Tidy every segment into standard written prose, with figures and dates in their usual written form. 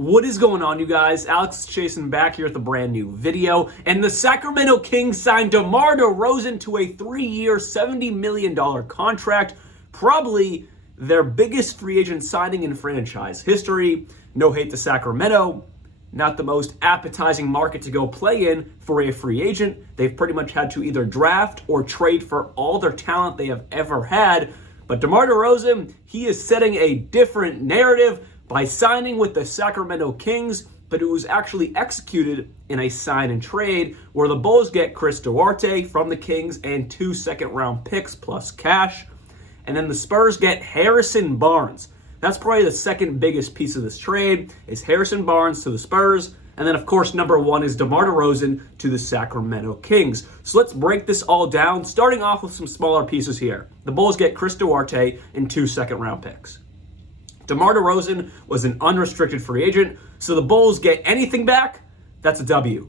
What is going on, you guys? Alex Chasen back here with a brand new video. And the Sacramento Kings signed DeMar DeRozan to a 3-year, $70 million contract. Probably their biggest free agent signing in franchise history. No hate to Sacramento. Not the most appetizing market to go play in for a free agent. They've pretty much had to either draft or trade for all their talent they have ever had. But DeMar DeRozan, he is setting a different narrative by signing with the Sacramento Kings, but it was actually executed in a sign and trade where the Bulls get Chris Duarte from the Kings and 2 second-round picks plus cash. And then the Spurs get Harrison Barnes. That's probably the second biggest piece of this trade, is Harrison Barnes to the Spurs. And then, of course, number one is DeMar DeRozan to the Sacramento Kings. So let's break this all down, starting off with some smaller pieces here. The Bulls get Chris Duarte and 2 second-round picks. DeMar DeRozan was an unrestricted free agent, so the Bulls get anything back, that's a W.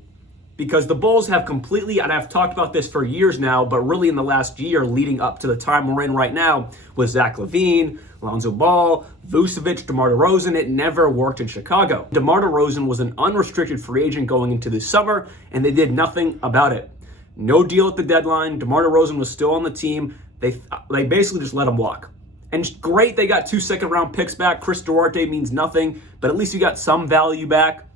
Because the Bulls have completely, and I've talked about this for years now, but really in the last year leading up to the time we're in right now, with Zach LaVine, Lonzo Ball, Vucevic, DeMar DeRozan, it never worked in Chicago. DeMar DeRozan was an unrestricted free agent going into this summer, and they did nothing about it. No deal at the deadline. DeMar DeRozan was still on the team. They basically just let him walk. And great, they got 2 second-round picks back. Chris Duarte means nothing, but at least you got some value back.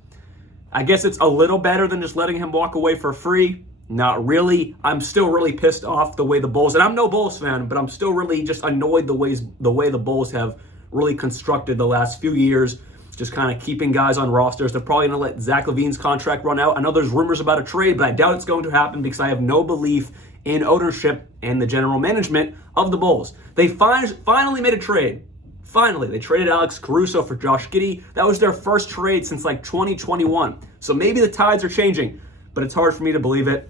I guess it's a little better than just letting him walk away for free. Not really. I'm still really pissed off the way the Bulls, and I'm no Bulls fan, but I'm still really just annoyed the way the Bulls have really constructed the last few years, just kind of keeping guys on rosters. They're probably going to let Zach LaVine's contract run out. I know there's rumors about a trade, but I doubt it's going to happen because I have no belief in ownership and the general management of the Bulls. They finally made a trade. Finally, they traded Alex Caruso for Josh Giddey. That was their first trade since like 2021. So maybe the tides are changing, but it's hard for me to believe it.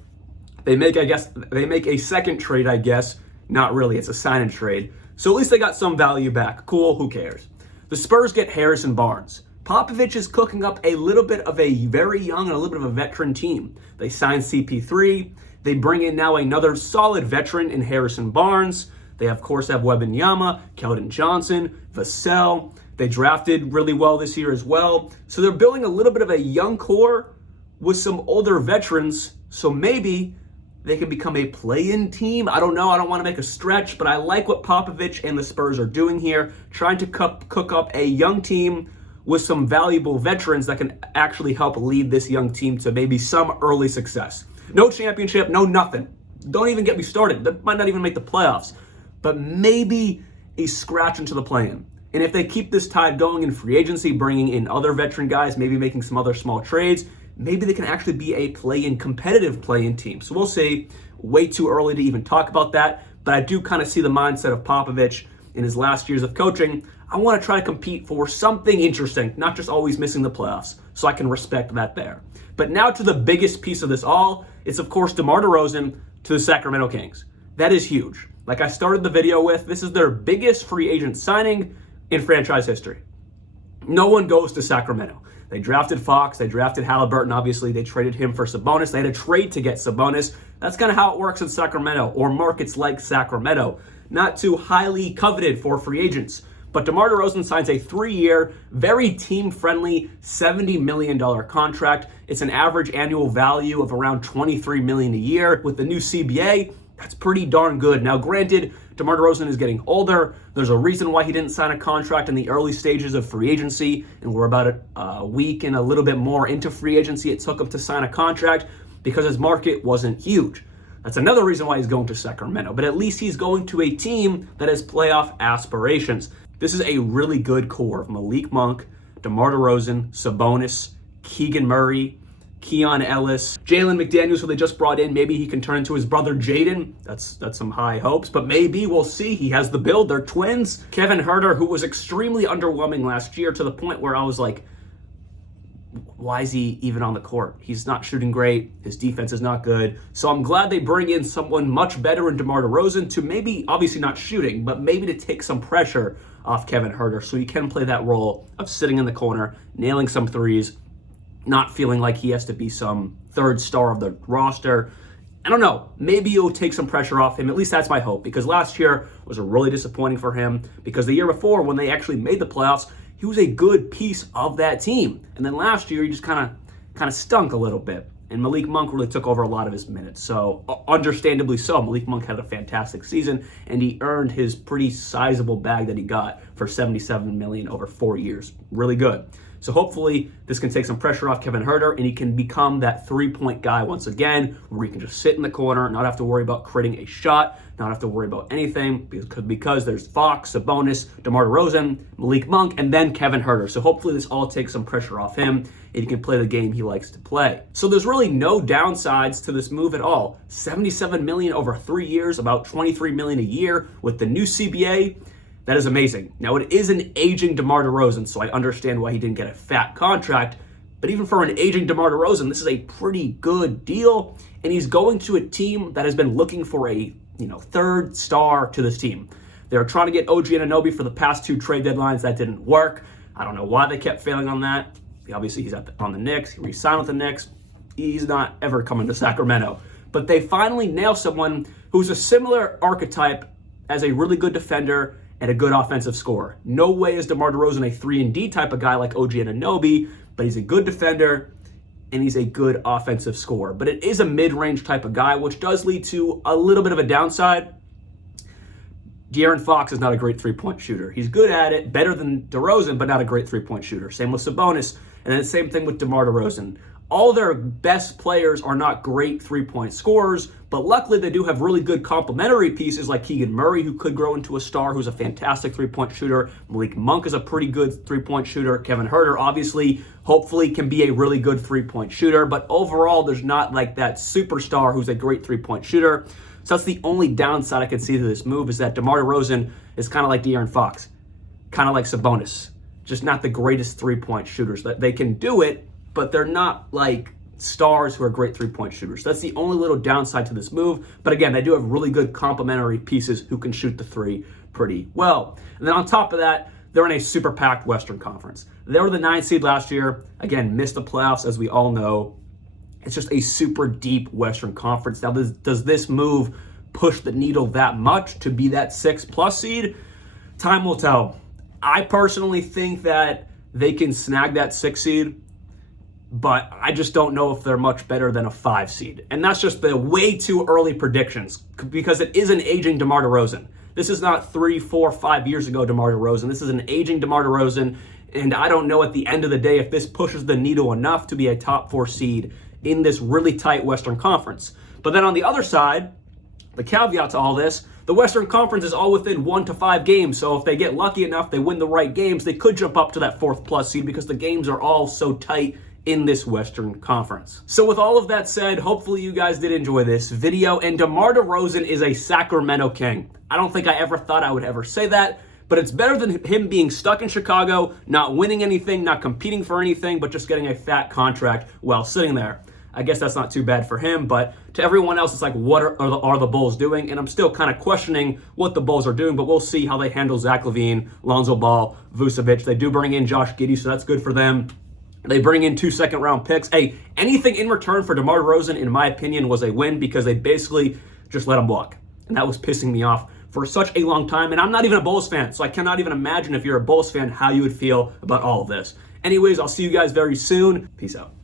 They make a second trade, I guess. Not really, it's a sign and trade. So at least they got some value back. Cool, who cares? The Spurs get Harrison Barnes. Popovich is cooking up a little bit of a very young and a little bit of a veteran team. They signed CP3. They bring in now another solid veteran in Harrison Barnes. They, of course, have Wembanyama, Keldon Johnson, Vassell. They drafted really well this year as well. So they're building a little bit of a young core with some older veterans. So maybe they can become a play-in team. I don't know. I don't want to make a stretch, but I like what Popovich and the Spurs are doing here, trying to cook up a young team with some valuable veterans that can actually help lead this young team to maybe some early success. No championship, no nothing. Don't even get me started. That might not even make the playoffs. But maybe a scratch into the play-in. And if they keep this tide going in free agency, bringing in other veteran guys, maybe making some other small trades, maybe they can actually be a play-in, competitive play-in team. So we'll see. Way too early to even talk about that. But I do kind of see the mindset of Popovich in his last years of coaching. I want to try to compete for something interesting, not just always missing the playoffs. So I can respect that there. But now to the biggest piece of this all. It's, of course, DeMar DeRozan to the Sacramento Kings. That is huge. Like I started the video with, this is their biggest free agent signing in franchise history. No one goes to Sacramento. They drafted Fox, they drafted Halliburton, obviously. They traded him for Sabonis. They had a trade to get Sabonis. That's kind of how it works in Sacramento, or markets like Sacramento. Not too highly coveted for free agents. But DeMar DeRozan signs a 3-year, very team-friendly $70 million contract. It's an average annual value of around $23 million a year. With the new CBA, that's pretty darn good. Now, granted, DeMar DeRozan is getting older. There's a reason why he didn't sign a contract in the early stages of free agency, and we're about a week and a little bit more into free agency. It took him to sign a contract because his market wasn't huge. That's another reason why he's going to Sacramento, but at least he's going to a team that has playoff aspirations. This is a really good core of Malik Monk, DeMar DeRozan, Sabonis, Keegan Murray, Keon Ellis, Jalen McDaniels, who they just brought in. Maybe he can turn into his brother Jaden. That's some high hopes, but maybe we'll see. He has the build. They're twins. Kevin Huerter, who was extremely underwhelming last year to the point where I was like, why is he even on the court? He's not shooting great. His defense is not good. So I'm glad they bring in someone much better in DeMar DeRozan to maybe, obviously not shooting, but maybe to take some pressure off Kevin Huerter so he can play that role of sitting in the corner, nailing some threes, not feeling like he has to be some third star of the roster. I don't know. Maybe it'll take some pressure off him. At least that's my hope, because last year was really disappointing for him, because the year before, when they actually made the playoffs, he was a good piece of that team. And then last year, he just kind of stunk a little bit. And Malik Monk really took over a lot of his minutes. So understandably so, Malik Monk had a fantastic season, and he earned his pretty sizable bag that he got for $77 million over 4 years. Really good. So hopefully this can take some pressure off Kevin Huerter, and he can become that three-point guy once again, where he can just sit in the corner, not have to worry about creating a shot, not have to worry about anything, because there's Fox, Sabonis, DeMar DeRozan, Malik Monk, and then Kevin Huerter. So hopefully this all takes some pressure off him, and he can play the game he likes to play. So there's really no downsides to this move at all. $77 million over 3 years, about $23 million a year with the new CBA. That is amazing. Now, it is an aging DeMar DeRozan, so I understand why he didn't get a fat contract. But even for an aging DeMar DeRozan, this is a pretty good deal. And he's going to a team that has been looking for a third star to this team. They were trying to get OG Anunoby for the past 2 trade deadlines. That didn't work. I don't know why they kept failing on that. Obviously, he's on the Knicks. He re-signed with the Knicks. He's not ever coming to Sacramento. But they finally nailed someone who's a similar archetype as a really good defender and a good offensive scorer. No way is DeMar DeRozan a 3-and-D type of guy like OG Anunoby, but he's a good defender and he's a good offensive scorer. But it is a mid-range type of guy, which does lead to a little bit of a downside. De'Aaron Fox is not a great three-point shooter. He's good at it, better than DeRozan, but not a great three-point shooter. Same with Sabonis, and then the same thing with DeMar DeRozan. All their best players are not great three-point scorers, but luckily they do have really good complementary pieces like Keegan Murray, who could grow into a star, who's a fantastic three-point shooter. Malik Monk is a pretty good three-point shooter. Kevin Huerter, obviously, hopefully can be a really good three-point shooter, but overall there's not like that superstar who's a great three-point shooter. So that's the only downside I can see to this move, is that DeMar DeRozan is kind of like De'Aaron Fox, kind of like Sabonis, just not the greatest three-point shooters. They can do it, but they're not like stars who are great three-point shooters. That's the only little downside to this move. But again, they do have really good complementary pieces who can shoot the three pretty well. And then on top of that, they're in a super packed Western Conference. They were the 9th seed last year. Again, missed the playoffs, as we all know. It's just a super deep Western Conference. Now, does this move push the needle that much to be that 6+ seed? Time will tell. I personally think that they can snag that 6 seed, but I just don't know if they're much better than a 5 seed. And that's just the way too early predictions, because it is an aging DeMar DeRozan. This is not 3, 4, 5 years ago DeMar DeRozan. This is an aging DeMar DeRozan, and I don't know at the end of the day if this pushes the needle enough to be a top 4 seed in this really tight Western Conference. But then on the other side, the caveat to all this, the Western Conference is all within 1 to 5 games. So if they get lucky enough, they win the right games, they could jump up to that 4th+ seed, because the games are all so tight in this Western Conference. So with all of that said, hopefully you guys did enjoy this video, and DeMar DeRozan is a Sacramento King. I don't think I ever thought I would ever say that, but it's better than him being stuck in Chicago, not winning anything, not competing for anything, but just getting a fat contract while sitting there. I guess that's not too bad for him, but to everyone else, it's like, what are the Bulls doing? And I'm still kind of questioning what the Bulls are doing, but we'll see how they handle Zach LaVine, Lonzo Ball, Vucevic. They do bring in Josh Giddey, so that's good for them. They bring in 2 second-round picks. Hey, anything in return for DeMar DeRozan, in my opinion, was a win, because they basically just let him walk. And that was pissing me off for such a long time. And I'm not even a Bulls fan, so I cannot even imagine, if you're a Bulls fan, how you would feel about all of this. Anyways, I'll see you guys very soon. Peace out.